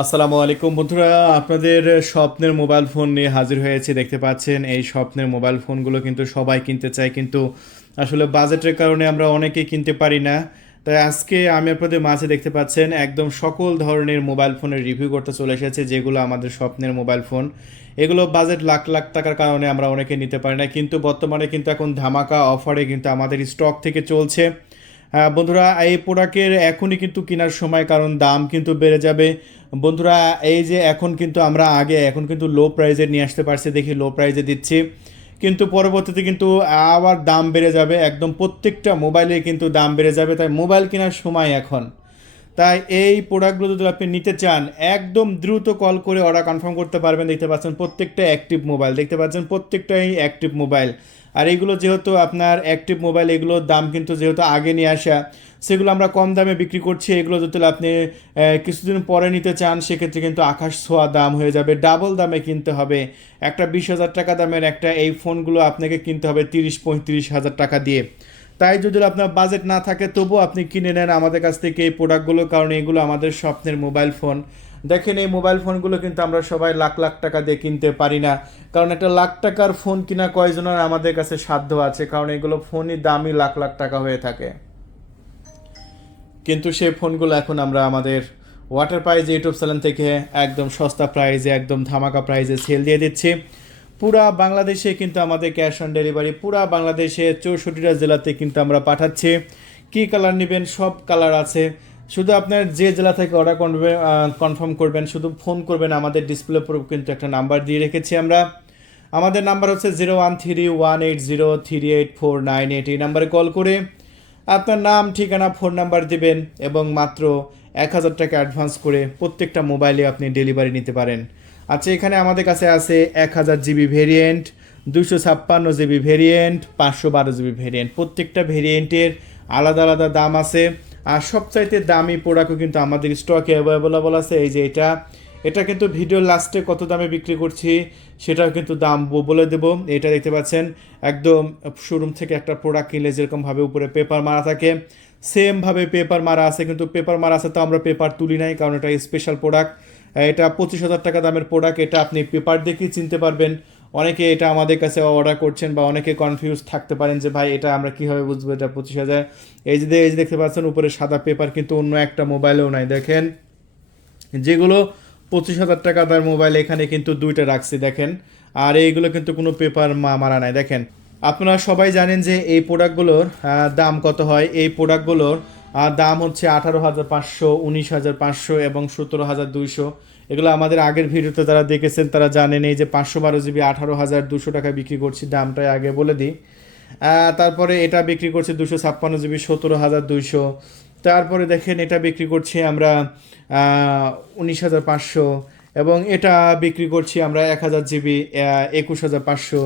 আসসালামু আলাইকুম বন্ধুরা, আপনাদের স্বপ্নের মোবাইল ফোন নিয়ে হাজির হয়েছে। দেখতে পাচ্ছেন এই স্বপ্নের মোবাইল ফোনগুলো কিন্তু সবাই কিনতে চায়, কিন্তু আসলে বাজেটের কারণে আমরা অনেকেই কিনতে পারি না। তাই আজকে আমি আপনাদের মাঝে দেখতে পাচ্ছেন একদম সকল ধরনের মোবাইল ফোনের রিভিউ করতে চলে এসেছে, যেগুলো আমাদের স্বপ্নের মোবাইল ফোন। এগুলো বাজেট লাখ লাখ টাকার কারণে আমরা অনেকে নিতে পারি না, কিন্তু বর্তমানে কিন্তু এখন ধামাকা অফারে কিন্তু আমাদের স্টক থেকে চলছে। বন্ধুরা, এই প্রোডাক্টের এখনই কিন্তু কেনার সময়, কারণ দাম কিন্তু বেড়ে যাবে। বন্ধুরা, এই যে এখন কিন্তু আমরা এখন কিন্তু লো প্রাইজে নিয়ে আসতে পারছি, দেখি লো প্রাইজে দিচ্ছি, কিন্তু পরবর্তীতে কিন্তু আবার দাম বেড়ে যাবে। একদম প্রত্যেকটা মোবাইলে কিন্তু দাম বেড়ে যাবে, তাই মোবাইল কেনার সময় এখন। তাই এই প্রোডাক্টগুলো যদি আপনি নিতে চান, একদম দ্রুত কল করে অর্ডার কনফার্ম করতে পারবেন। দেখতে পাচ্ছেন প্রত্যেকটা অ্যাক্টিভ মোবাইল, দেখতে পাচ্ছেন প্রত্যেকটাই অ্যাক্টিভ মোবাইল। আর এইগুলো যেহেতু আপনার অ্যাক্টিভ মোবাইল, এগুলোর দাম কিন্তু যেহেতু আগে নিয়ে আসা, সেগুলো আমরা কম দামে বিক্রি করছি। এগুলো যদি আপনি কিছুদিন পরে নিতে চান, সেক্ষেত্রে কিন্তু আকাশ ছোঁয়া দাম হয়ে যাবে, ডাবল দামে কিনতে হবে। একটা 20,000 টাকা দামের একটা এই ফোনগুলো আপনাকে কিনতে হবে 30-35 হাজার টাকা দিয়ে। তাই যদি আপনার বাজেট না থাকে, তবুও আপনি কিনে নেন আমাদের কাছ থেকে এই প্রোডাক্টগুলো, কারণ এগুলো আমাদের স্বপ্নের মোবাইল ফোন। দেখেন, এই মোবাইল ফোনগুলো কিন্তু আমরা সবাই লাখ লাখ টাকা দিয়ে কিনতে পারি না, কারণ একটা লাখ টাকার ফোন কিনা কয়জনের আমাদের কাছে সাধ্য আছে, কারণ এগুলো ফোনই দামই লাখ লাখ টাকা হয়ে থাকে। কিন্তু সেই ফোনগুলো এখন আমরা আমাদের ওয়াটার প্রাইজ ইউটিউব চ্যানেল থেকে একদম সস্তা প্রাইজে, একদম ধামাকা প্রাইজে সেল দিয়ে দিচ্ছি। পুরা বাংলাদেশে কিন্তু আমাদের ক্যাশ অন ডেলিভারি, পুরা বাংলাদেশে 64টা জেলাতে কিন্তু আমরা পাঠাচ্ছি। কী কালার নেবেন, সব কালার আছে। শুধু আপনার যে জেলা থেকে অর্ডার করবেন, কনফার্ম করবেন, শুধু ফোন করবেন। আমাদের ডিসপ্লে উপর কিন্তু একটা নাম্বার দিয়ে রেখেছি আমরা। আমাদের নাম্বার হচ্ছে 0131803849, এই নাম্বারে কল করে আপনার নাম, ঠিকানা, ফোন নাম্বার দিবেন এবং মাত্র 1,000 টাকা অ্যাডভান্স করে প্রত্যেকটা মোবাইলে আপনি ডেলিভারি নিতে পারেন। আচ্ছা, এখানে আমাদের কাছে আছে 1000 GB variant, 256 GB variant, 512 GB variant. প্রত্যেকটা ভেরিয়েন্টের আলাদা আলাদা দাম আছে। আর সবচাইতে দামি প্রোডাক্টও কিন্তু আমাদের স্টকে অ্যাভেলেবল আছে। এই যে এটা এটা কিন্তু ভিডিওর লাস্টে কত দামে বিক্রি করছি সেটাও কিন্তু দাম বলে দেবো। এটা দেখতে পাচ্ছেন, একদম শোরুম থেকে একটা প্রোডাক্ট কিনলে যেরকমভাবে উপরে পেপার মারা থাকে, সেমভাবে পেপার মারা আছে। কিন্তু পেপার মারা আছে তো আমরা পেপার তুলি নাই, কারণ এটা স্পেশাল প্রোডাক্ট। এটা 25,000 টাকা দামের প্রোডাক্ট, এটা আপনি পেপার দেখেই চিনতে পারবেন। অনেকে এটা আমাদের কাছে অর্ডার করছেন, বা অনেকে কনফিউজ থাকতে পারেন যে ভাই এটা আমরা কীভাবে বুঝবো এটা 25,000। এই যে দেখতে পাচ্ছেন উপরে সাদা পেপার, কিন্তু অন্য একটা মোবাইলেও নাই। দেখেন, যেগুলো 25,000 টাকা দামের মোবাইল, এখানে কিন্তু দুইটা রাখছি দেখেন। আর এইগুলো কিন্তু কোনো পেপার মারা নাই। দেখেন, আপনারা সবাই জানেন যে এই প্রোডাক্টগুলোর দাম কত হয়। এই প্রোডাক্টগুলোর দাম হচ্ছে 18,500, 19,500 এবং 17,200। এগুলো আমাদের আগের ভিডিওতে যারা দেখেছেন তারা জানেন। এই যে 512 জিবি 18,200 টাকায় বিক্রি করছি, দামটাই আগে বলে দিই। তারপরে এটা বিক্রি করছি 256 জিবি 17,200। তারপরে দেখেন, এটা বিক্রি করছি আমরা 19,500, এবং এটা বিক্রি করছি আমরা 1000 জিবি 21,500।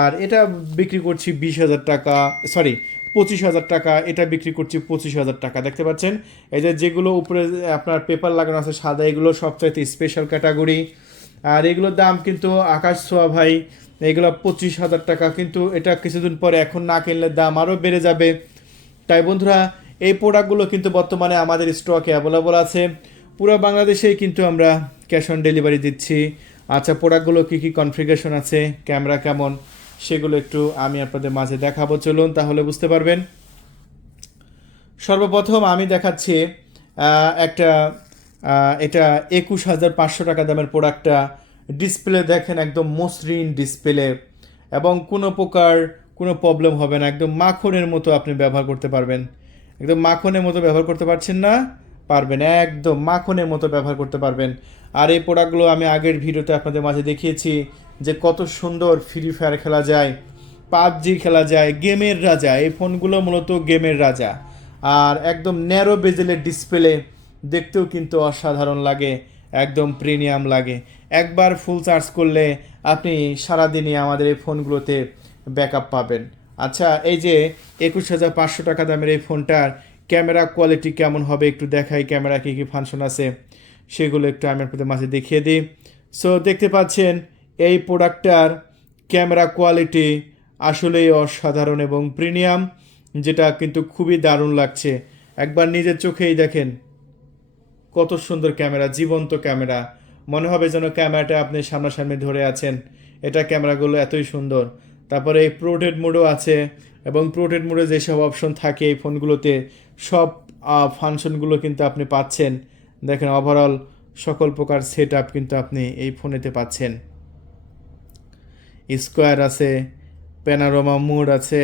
আর এটা বিক্রি করছি 20,000 টাকা, সরি 25,000 টাকা। এটা বিক্রি করছি 25,000 টাকা। দেখতে পাচ্ছেন, এই যে যেগুলো উপরে আপনার পেপার লাগানো আছে সাদা, এগুলো সবচাইতে স্পেশাল ক্যাটাগরি। আর এগুলোর দাম কিন্তু আকাশ ছোঁয়া ভাই। এগুলো 25,000 টাকা, কিন্তু এটা কিছুদিন পরে এখন না কিনলে দাম আরও বেড়ে যাবে। তাই বন্ধুরা, এই প্রোডাক্টগুলো কিন্তু বর্তমানে আমাদের স্টকে অ্যাভেলেবল আছে। পুরো বাংলাদেশেই কিন্তু আমরা ক্যাশ অন ডেলিভারি দিচ্ছি। আচ্ছা, প্রোডাক্টগুলো কী কী কনফিগারেশন আছে, ক্যামেরা কেমন, সেগুলো একটু আমি আপনাদের মাঝে দেখাবো, চলুন তাহলে বুঝতে পারবেন। সর্বপ্রথম আমি দেখাচ্ছি একটা এটা 21,500 টাকা দামের প্রোডাক্টটা। ডিসপ্লে দেখেন, একদম মসৃণ ডিসপ্লে, এবং কোনো প্রকার কোনো প্রবলেম হবে না। একদম মাখনের মতো আপনি ব্যবহার করতে পারবেন। একদম মাখনের মতো ব্যবহার করতে পারছেন না? পারবেন, একদম মাখনের মতো ব্যবহার করতে পারবেন। আর এই প্রোডাক্টগুলো আমি আগের ভিডিওতে আপনাদের মাঝে দেখিয়েছি যে কত সুন্দর ফ্রি ফায়ার খেলা যায়, পাবজি খেলা যায়, গেমের রাজা। এই ফোনগুলো মূলত গেমের রাজা। আর একদম ন্যারো বেজেলের ডিসপ্লে, দেখতেও কিন্তু অসাধারণ লাগে, একদম প্রিমিয়াম লাগে। একবার ফুল চার্জ করলে আপনি সারাদিনই আমাদের এই ফোনগুলোতে ব্যাকআপ পাবেন। আচ্ছা, এই যে 21,500 টাকা দামের এই ফোনটার ক্যামেরা কোয়ালিটি কেমন হবে একটু দেখাই। ক্যামেরা কী কী ফাংশন আছে সেগুলো একটু আমি আপনাদের মাঝে দেখিয়ে দিই। সো দেখতে পাচ্ছেন, এই প্রোডাক্টটার ক্যামেরা কোয়ালিটি আসলেই অসাধারণ এবং প্রিমিয়াম, যেটা কিন্তু খুবই দারুণ লাগছে। একবার নিজের চোখেই দেখেন, কত সুন্দর ক্যামেরা, জীবন্ত ক্যামেরা, মনে হবে যেন ক্যামেরাটা আপনি সামনাসামনি ধরে আছেন। এটা ক্যামেরাগুলো এতই সুন্দর। তারপরে এই পোর্ট্রেট মোডও আছে, এবং পোর্ট্রেট মোডে যেসব অপশন থাকে এই ফোনগুলোতে সব ফাংশনগুলো কিন্তু আপনি পাচ্ছেন। দেখেন ওভারঅল সকল প্রকার সেট আপ কিন্তু আপনি এই ফোনেতে পাচ্ছেন। স্কোয়ার আছে, প্যানারোমা মোড আছে,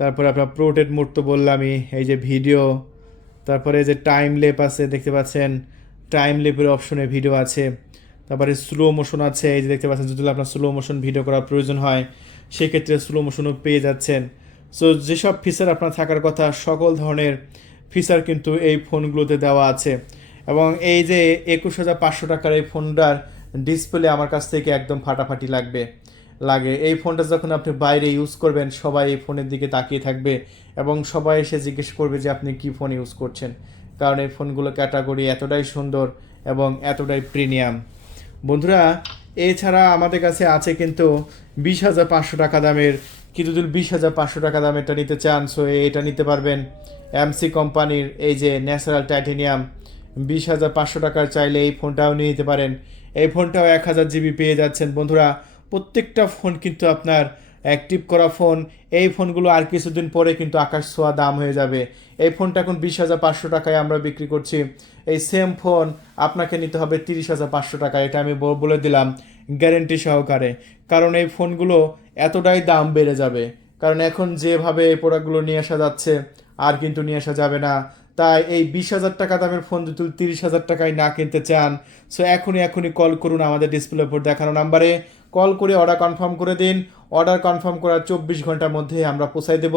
তারপরে আপনার পোর্ট্রেট মোড তো বললামই, এই যে ভিডিও, তারপরে এই যে টাইম লেপ আছে দেখতে পাচ্ছেন, টাইম লেপের অপশনে ভিডিও আছে, তারপরে স্লো মোশন আছে, এই যে দেখতে পাচ্ছেন যদি আপনার স্লো মোশন ভিডিও করার প্রয়োজন হয় সেক্ষেত্রে স্লো মোশনও পেয়ে যাচ্ছেন। সো যেসব ফিচার আপনার থাকার কথা সকল ধরনের ফিচার কিন্তু এই ফোনগুলোতে দেওয়া আছে। এবং এই যে 21,500 টাকার এই ফোনটার ডিসপ্লে আমার কাছ থেকে একদম ফাটাফাটি লাগে। এই ফোনটা যখন আপনি বাইরে ইউজ করবেন সবাই এই ফোনের দিকে তাকিয়ে থাকবে এবং সবাই এসে জিজ্ঞেস করবে যে আপনি কি ফোন ইউজ করছেন, কারণ এই ফোনগুলো ক্যাটাগরি এতটাই সুন্দর এবং এতটাই প্রিমিয়াম। বন্ধুরা, এছাড়া আমাদের কাছে আছে কিন্তু 20,500 টাকা দামের, কিন্তু যদি 20,500 টাকা দামেরটা নিতে চান সো এটা নিতে পারবেন। এমসি কোম্পানির এই যে ন্যাচারাল টাইটেনিয়াম 20,500 টাকার চাইলে এই ফোনটাও নিয়ে নিতে পারেন। এই ফোনটাও 1000 জিবি পেয়ে যাচ্ছেন। বন্ধুরা, প্রত্যেকটা ফোন কিন্তু আপনার অ্যাক্টিভ করা ফোন। এই ফোনগুলো আর কিছুদিন পরে কিন্তু আকাশ ছোঁয়া দাম হয়ে যাবে। এই ফোনটা এখন 20,500 টাকায় আমরা বিক্রি করছি। এই সেম ফোন আপনাকে নিতে হবে 30,500 টাকায়, এটা আমি বলে দিলাম গ্যারেন্টি সহকারে। কারণ এই ফোনগুলো এতটাই দাম বেড়ে যাবে, কারণ এখন যেভাবে এই প্রোডাক্টগুলো নিয়ে আসা যাচ্ছে আর কিন্তু নিয়ে আসা যাবে না। তাই এই 20,000 টাকা দামের ফোন যদি 30,000 টাকায় না কিনতে চান সো এখনই কল করুন আমাদের ডিসপ্লের উপর দেখানো নাম্বারে, কল করে অর্ডার কনফার্ম করে দিন। অর্ডার কনফার্ম করার 24 ঘন্টার মধ্যে আমরা পৌঁছাই দেব।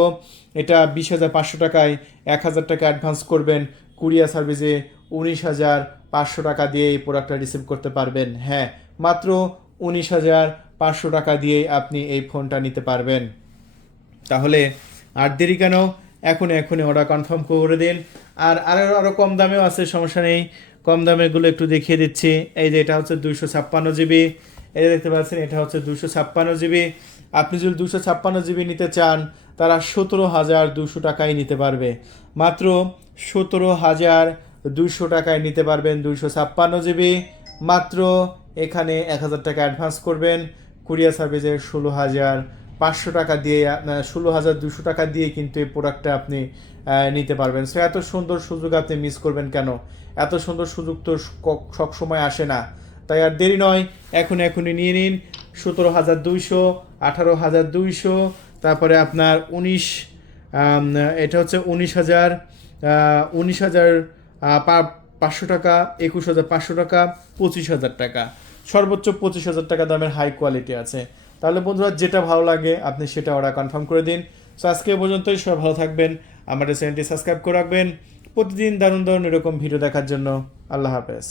এটা 20,500 টাকায় 1,000 টাকা অ্যাডভান্স করবেন, কুরিয়ার সার্ভিসে 19,500 টাকা দিয়ে এই প্রোডাক্টটা রিসিভ করতে পারবেন। হ্যাঁ, মাত্র 19,500 টাকা দিয়েই আপনি এই ফোনটা নিতে পারবেন। তাহলে আর দেরি কেন, এখনই অর্ডার কনফার্ম করে দিন। আর আরও কম দামেও আছে, সমস্যা নেই, কম দামেগুলো একটু দেখিয়ে দিচ্ছি। এই যে এটা হচ্ছে 256 জিবি, এই যে দেখতে পাচ্ছেন এটা হচ্ছে 256 জিবি। আপনি যদি 256 জিবি নিতে চান তারা 17,200 টাকায় নিতে পারবে, মাত্র 17,200 টাকায় নিতে পারবেন 256 জিবি। মাত্র এখানে 1,000 টাকা অ্যাডভান্স করবেন, কুরিয়ার সার্ভিসে 16,500 টাকা দিয়ে 16,200 টাকা দিয়ে কিন্তু এই প্রোডাক্টটা আপনি নিতে পারবেন। সো এত সুন্দর সুযোগ আপনি মিস করবেন কেন? এত সুন্দর সুযোগ তো সবসময় আসে না। তাই আর দেরি নয়, এখনই নিয়ে নিন। 17,200, 18,200, তারপরে আপনার 19, এটা হচ্ছে 19,500 টাকা, 21,500 টাকা, 25,000 টাকা, সর্বোচ্চ 25,000 টাকা দামের হাই কোয়ালিটি আছে। তাহলে বন্ধুরা যেটা ভালো লাগে আপনি সেটা অর্ডার কনফার্ম করে দিন। সো আজকে পর্যন্তই, সবাই ভালো থাকবেন, আমাদের চ্যানেলটি সাবস্ক্রাইব করে রাখবেন প্রতিদিন দারুণ এরকম ভিডিও দেখার জন্য। আল্লাহ হাফেজ।